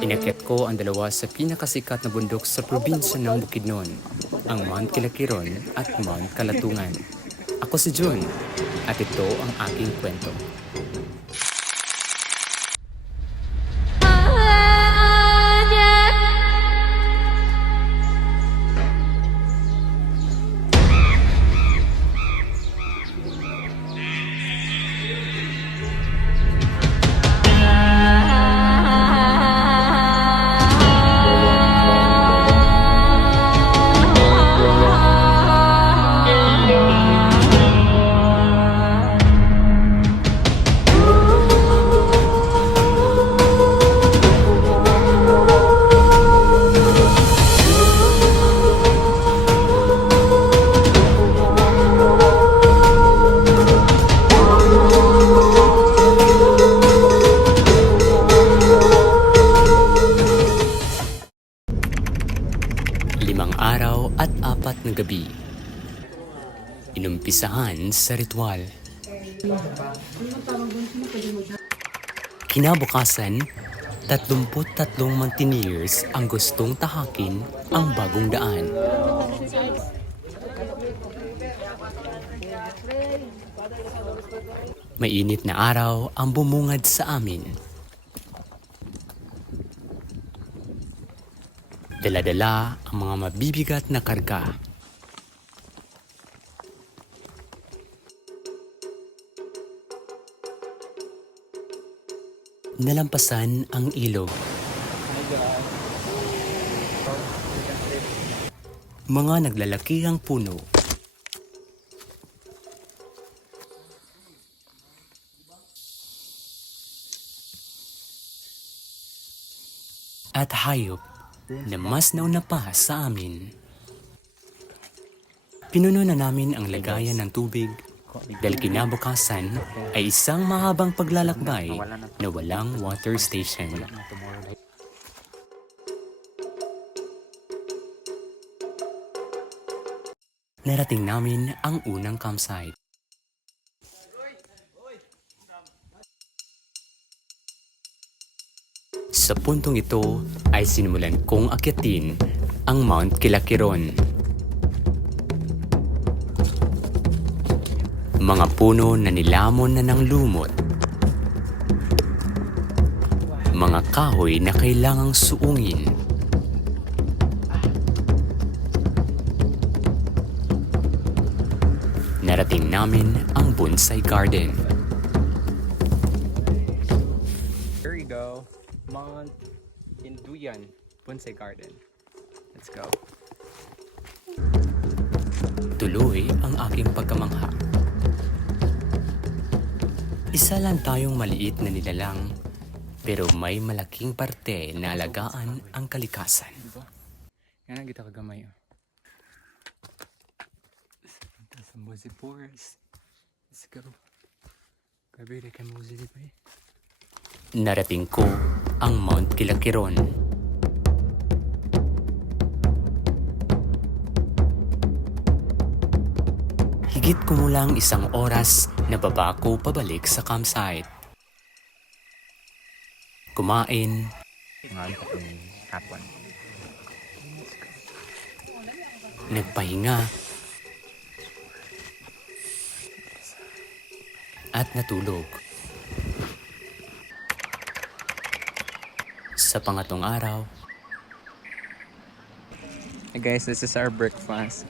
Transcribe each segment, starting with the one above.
Inakyat ko ang dalawa sa pinakasikat na bundok sa probinsya ng Bukidnon, ang Mount Kilakiron at Mount Kalatungan. Ako si Jun, at ito ang aking kwento. Limang araw at 4 na gabi. Inumpisahan sa ritual. Kinabukasan, 33 mountaineers ang gustong tahakin ang bagong daan. Mainit na araw ang bumungad sa amin. Dala-dala ang mga mabibigat na karga. Nalampasan ang ilog. Mga naglalakihang puno. At hayop na mas nauna pa sa amin. Pinuno na namin ang lagayan ng tubig dahil kinabukasan ay isang mahabang paglalakbay na walang water station. Narating namin ang unang campsite. Sa puntong ito ay sinimulan kong akyatin ang Mount Kilakiron. Mga puno na nilamon na ng lumot. Mga kahoy na kailangang suungin. Narating namin ang bonsai garden. Here we go. Mount Induyan Bonsai Garden. Let's go. Tuloy ang aking pagkamangha. Isa lang tayong maliit na nilalang, pero may malaking parte na alagaan ang kalikasan. Yan ang kita kagamay. Sa Mozi Forest. Let's go. Grabe, rin kay Mozi di pa eh. Narating ko ang Mount Kilakiron. Higit kumulang 1 oras na baba ko pabalik sa campsite. Kumain, Ngayon pa kung hapon. nagpahinga, at natulog. Sa pangatong araw, Hey guys, this is our breakfast.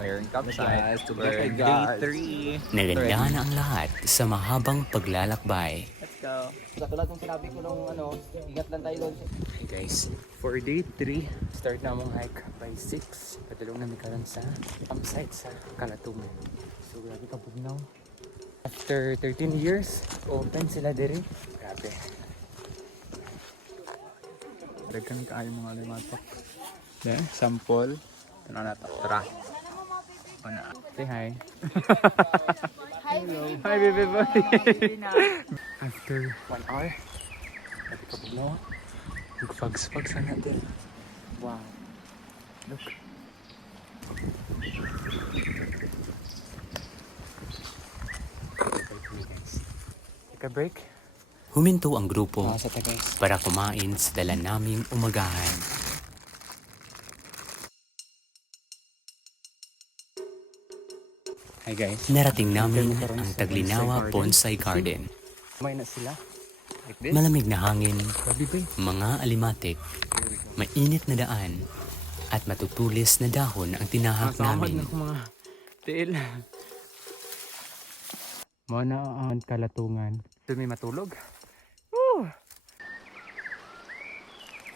We're in campsite. We're day 3. naganda na ang lahat sa mahabang paglalakbay. Let's go. Sa tulad ng sinabi ko nung ingat lang tayo doon. Hey guys, for day 3, start na mong hike by 6. Padulong namin karon sa campsite sa Kalatungan. So grabe ka bugnaw. After 13 years, open sila diri. Grabe. Dagkan kaayo mga limatok. There, sample. Ano na to? Tara. Una. Say hi. Hello. Hi, baby boy. After 1 hour, grabe ka bugnaw. Nagfags-fags na natin. Wow. Look. Take a break. Huminto ang grupo Sa ta guys. para kumain sa dala naming umagahan. Hi guys. Narating namin ang Taglinawa Bonsai Garden. Kumain na sila. Like this. Malamig na hangin, Grabe ba? mga alimatik, mainit na daan, at matutulis na dahon ang tinahak Nasamad namin. na ko mga tiil. Muna ang kalatungan. Dumi matulog. Woo!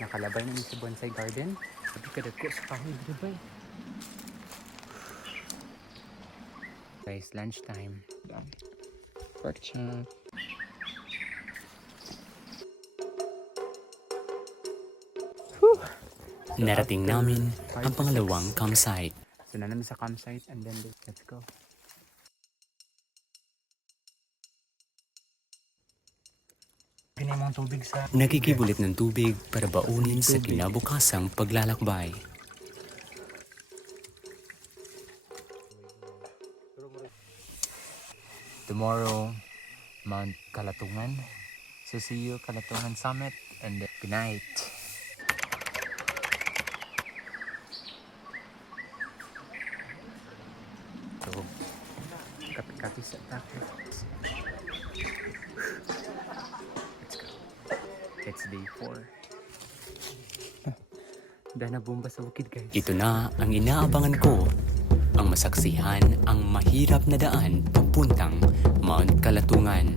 Nakalabay namin sa bonsai garden. Sabi ka dagko sa kahoy, diba? Guys, lunchtime. Pork chop. Narating namin ang pangalawang campsite. So na namin sa campsite and then let's go. Pinay mga tubig sa... Nakikibulit ng tubig para baunin sa kinabukasang paglalakbay. Tomorrow, Mount Kalatungan. So see you Kalatungan Summit and then good night. So, kapi-kapi sa tayo. Let's go. It's day 4. Dana bomba sa bukid guys. Ito na ang inaabangan ko, ang masaksihan ang mahirap na daan papuntang Mount Kalatungan.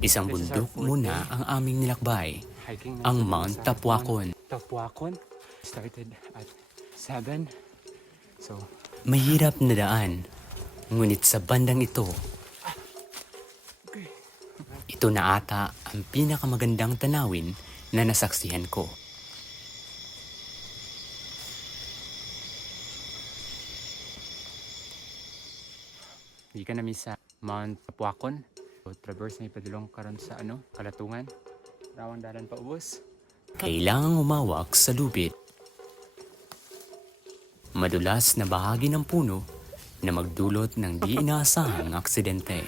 Isang bundok muna ang aming nilakbay, Hiking na ang sa Mount sa Tapuacon. Tapuacon started at 7. So, Mahirap na daan, ngunit sa bandang ito, ito na ata ang pinakamagandang tanawin na nasaksihan ko. hindi ka namin sa Mount Tapuacon. So, traverse na ipadulong karon sa Kalatungan. Rawang dalan pa ubos. Kailangang umawak sa lubid. Madulas na bahagi ng puno na magdulot ng di inaasahang aksidente.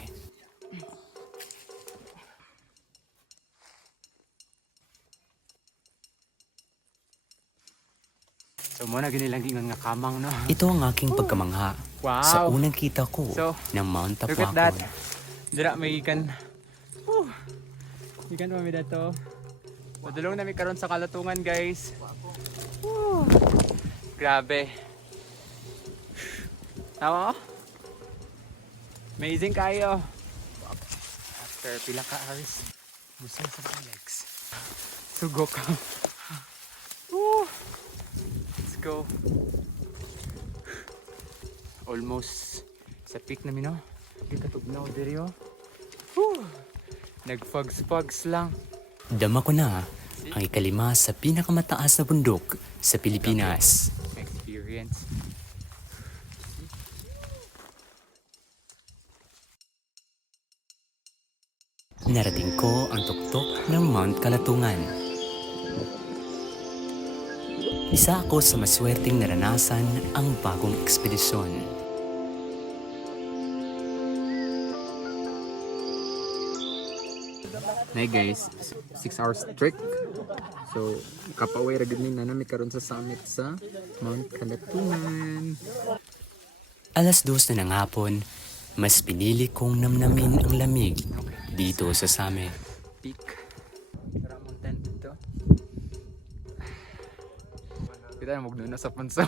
So, muna ginilang nga kamang, no? Ito ang aking pagkamangha Wow! sa unang kita ko So, ng Mount Look at that. Tapuacon. Dira, may ikan. Ikan pa may dato. Padulong namin karon sa Kalatungan, guys. Woo. Grabe. Tama ko? Amazing kayo. After pila ka hours, musang sa mga legs. Sugo ka. Woo. Let's go. Almost sa peak namin, no? Kita tugnaw diri, oh. Woo. Nagfugs-fugs lang. Dama ko na ang ikalima sa pinakamataas na bundok sa Pilipinas. Experience. Narating ko ang tuktok ng Mount Kalatungan. Isa ako sa maswerteng naranasan ang bagong ekspedisyon. Hey guys, 6 hours trek. So, kapaway ra gid ni nami karon sa summit sa Mount Kalatungan. Alas 2 na ng hapon, mas pinili kong namnamin ang lamig dito sa summit. Peak. Tara mong tent dito. Kita na magnuno sa punso.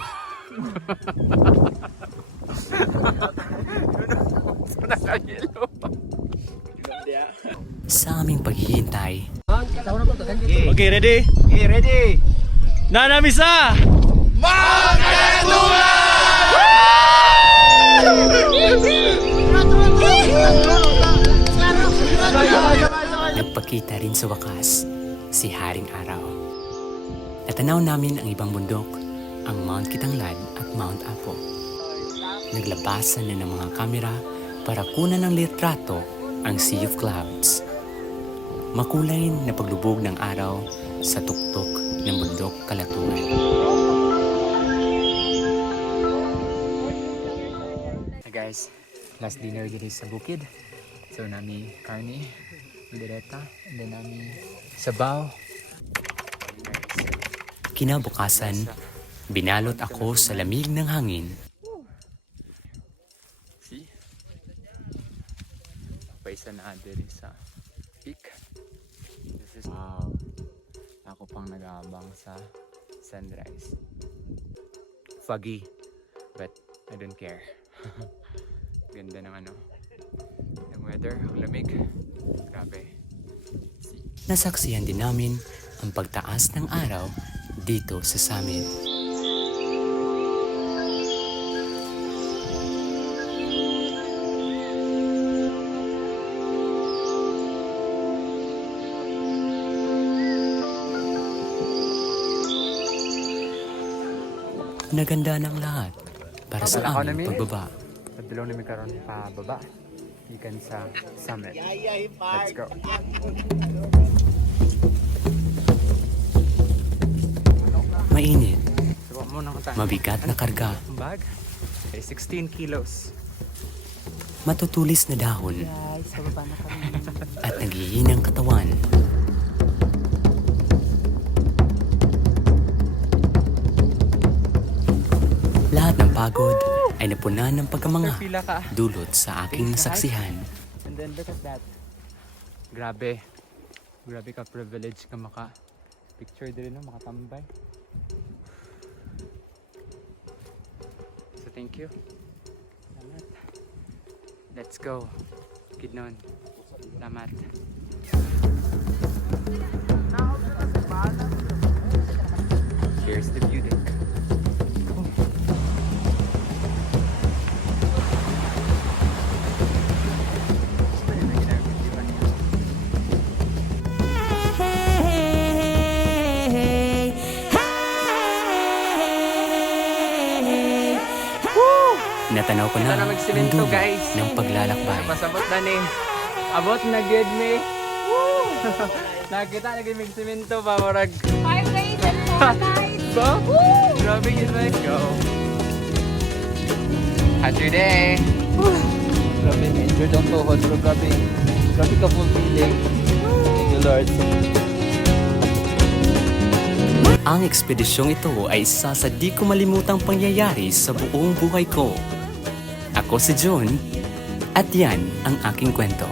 Sana sa yelo. Sa aming paghihintay, Okay, ready? Okay, ready. Nanamisa! nagpakita rin sa wakas si Haring Araw. Natanaw namin ang ibang bundok, ang Mount Kitanglad at Mount Apo. Naglabasan na ng mga kamera para kunan ng litrato ang Sea of Clouds. Makulay na paglubog ng araw sa tuktok ng bundok Kalatungan. guys, last dinner dito sa bukid. So nami karne, direta, and then nami sabaw. Kinabukasan, binalot ako sa lamig ng hangin. See? Paisa na diri sa peak. This is wow. Ako pang nag-aabang sa sunrise. Foggy, but I don't care. Ganda ng ano, ng weather, ang lamig. Grabe. Nasaksihan din namin ang pagtaas ng araw dito sa summit. Naganda ng lahat para sa aming pagbaba. Padulong namin karon pa baba. Ikan sa summit. Let's go. Mainit, Suwa mo nang tayo. mabigat na karga, Ang bag? Okay, 16 kilos. matutulis na dahon, at naghihinang katawan. Lahat ng pagod ay napunan ng pagkamanga Pila ka. dulot sa aking nasaksihan. And then look at that. Grabe. Grabe ka privilege ka maka picture din no, makatambay. So thank you. Salamat. Let's go. Kidnon. Salamat. Here's the view deck. Natanaw ko na Ito na ang magsimento, dulo guys. ng paglalakbay. Pasabot na ni. Abot na good me. Woo! Nakita na gimig simento pa murag. 5 days and 4 nights. Ba? Woo! Grabe yun, let's go. Happy day. Grabe, enjoy ang tuhod. Pero grabe, grabe ka fulfilling. Thank you, Lord. Ang ekspedisyong ito ay isa sa di ko malimutang pangyayari sa buong buhay ko. Ako si John, at yan ang aking kwento.